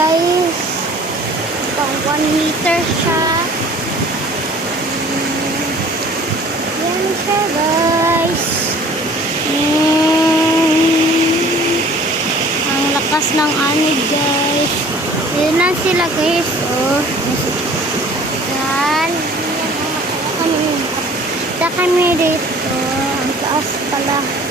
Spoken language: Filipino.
guys. Pang 1 meter siya. Yan siya guys. Ang lakas ng anig guys. Yan na sila guys. Oh. Yan. Yan ang masaya kami. Kita kami dito. Ang taas pala.